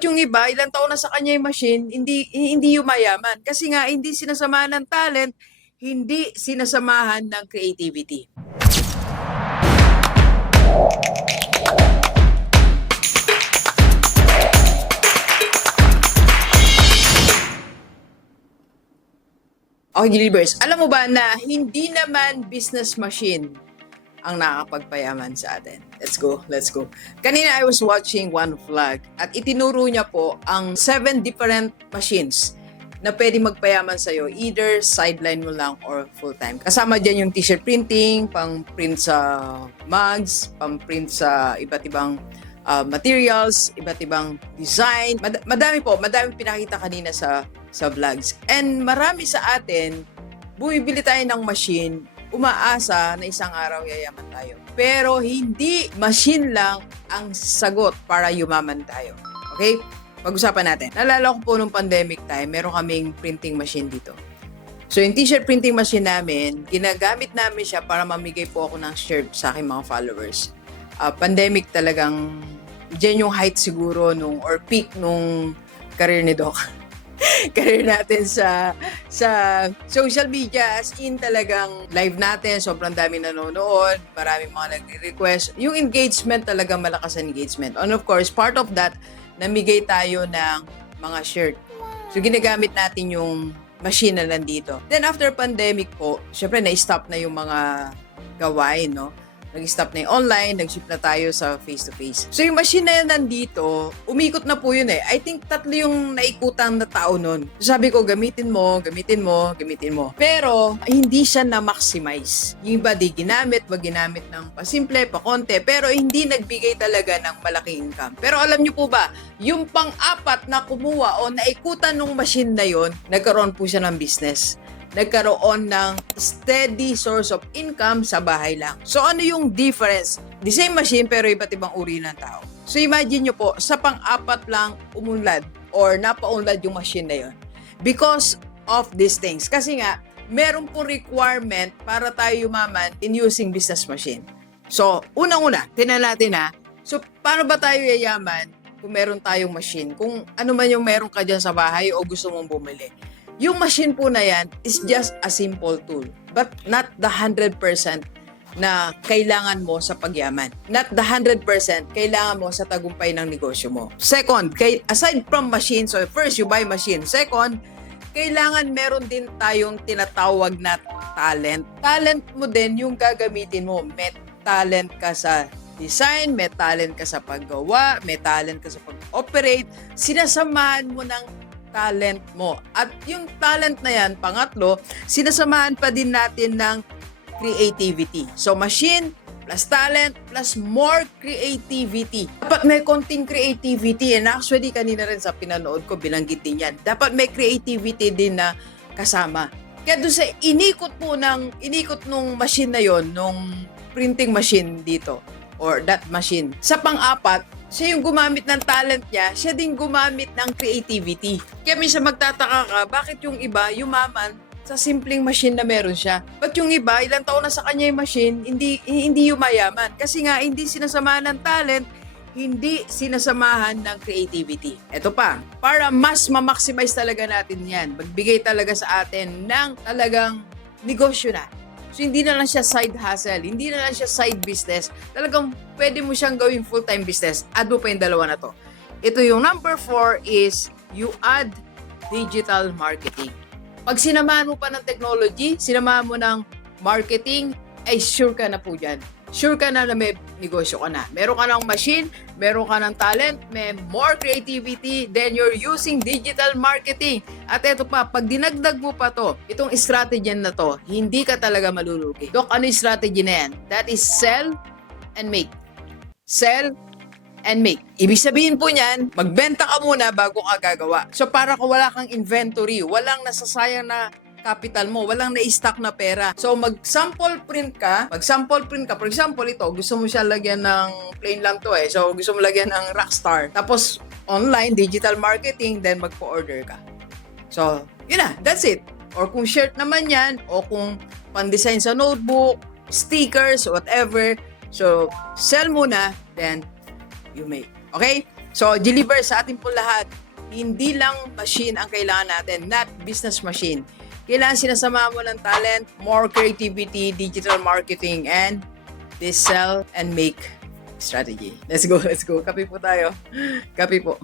Ba't yung iba, ilang taon na sa kanya yung machine, hindi yumayaman. Kasi nga, hindi sinasamahan ng talent, hindi sinasamahan ng creativity. Okay, Gilbers, alam mo ba na hindi naman business machine ang nakakapagpayaman sa atin? Let's go. Kanina I was watching one vlog at itinuro niya po ang 7 different machines na pwede magpayaman sa'yo, either sideline mo lang or full-time. Kasama dyan yung t-shirt printing, pang-print sa mugs, pang-print sa iba't ibang materials, iba't ibang design. Madami pinakita kanina sa vlogs. And marami sa atin, bumibili tayo ng machine, umaasa na isang araw yayaman tayo. Pero hindi machine lang ang sagot para yumaman tayo. Okay? Pag-usapan natin. Naalala ko po nung pandemic time, meron kaming printing machine dito. So yung t-shirt printing machine namin, ginagamit namin siya para mamigay po ako ng shirt sa aking mga followers. Pandemic talagang, dyan yung height siguro or peak nung career ni Doc. Career natin sa social media, as in talagang live natin, sobrang dami nanonood, maraming mga nagre-request. Yung engagement talaga, malakas ang engagement. And of course, part of that, namigay tayo ng mga shirt. So ginagamit natin yung machine na nandito. Then after pandemic po, syempre na-stop na yung mga gawain, no? Nag-stop na yung online, nag-shift na tayo sa face-to-face. So yung machine na yan nandito, umikot na po yun eh. I think 3 yung naikutan na tao nun. So sabi ko, gamitin mo. Pero hindi siya na-maximize. Yung iba di ginamit, wag ginamit ng pasimple, pakonte, pero hindi nagbigay talaga ng malaking income. Pero alam nyo po ba, yung pang-apat na kumuha o naikutan ng machine na yun, nagkaroon po siya ng business. Nagkaroon ng steady source of income sa bahay lang. So ano yung difference? The same machine pero iba't ibang uri ng tao. So imagine nyo po, sa pang-apat lang umunlad or napaunlad yung machine na yun. Because of these things. Kasi nga, meron po requirement para tayo yumaman in using business machine. So, unang-una, tingnan natin ha. So, paano ba tayo yayaman kung meron tayong machine? Kung ano man yung meron ka dyan sa bahay o gusto mong bumili. Yung machine po na yan is just a simple tool, but not the 100% na kailangan mo sa pagyaman. Not the 100% kailangan mo sa tagumpay ng negosyo mo. Second, aside from machine, so first, you buy machine. Second, kailangan meron din tayong tinatawag na talent. Talent mo din yung gagamitin mo. May talent ka sa design, may talent ka sa paggawa, may talent ka sa pag-operate. Sinasamahan mo ng talent mo. At yung talent na yan, pangatlo, sinasamahan pa din natin ng creativity. So, machine plus talent plus more creativity. Dapat may konting creativity. And actually, kanina rin sa pinanood ko, binanggit din yan. Dapat may creativity din na kasama. Kaya doon sa inikot nung machine na yon, nung printing machine dito, or that machine. Sa pang-apat, siya yung gumamit ng talent niya, siya din gumamit ng creativity. Kaya minsan magtataka ka, bakit yung iba yumaman sa simpleng machine na meron siya? Ba't yung iba, ilang taon na sa kanya yung machine, hindi yumayaman? Kasi nga, hindi sinasamahan ng talent, hindi sinasamahan ng creativity. Ito pa, para mas ma-maximize talaga natin yan, magbigay talaga sa atin ng talagang negosyo na. So, hindi na lang siya side hustle, hindi na lang siya side business. Talagang pwede mo siyang gawing full-time business. Add mo pa yung dalawa na to. Ito yung number 4 is you add digital marketing. Pag sinamahan mo pa ng technology, sinamahan mo ng marketing, ay sure ka na po dyan. Sure ka na may negosyo ka na. Meron ka ng machine, meron ka ng talent, may more creativity, then you're using digital marketing. At eto pa, pag dinagdag mo pa to, itong strategy na to, hindi ka talaga malulugi. Dok, ano yung strategy na yan? That is sell and make. Sell and make. Ibig sabihin po niyan, magbenta ka muna bago ka gagawa. So para kung wala kang inventory, walang nasasayang na capital mo, walang na-stock na pera. So, mag-sample print ka. For example, ito, gusto mo siya lagyan ng plain lang to eh. So, gusto mo lagyan ng Rockstar. Tapos, online, digital marketing, then magpo-order ka. So, yun na, that's it. Or kung shirt naman yan, o kung pan-design sa notebook, stickers, whatever. So, sell muna, then you make. Okay? So, deliver sa ating po lahat. Hindi lang machine ang kailangan natin, not business machine. Kailangan sinasama mo ng talent, more creativity, digital marketing, and this sell and make strategy. Let's go, let's go. Kape po tayo. Kape po.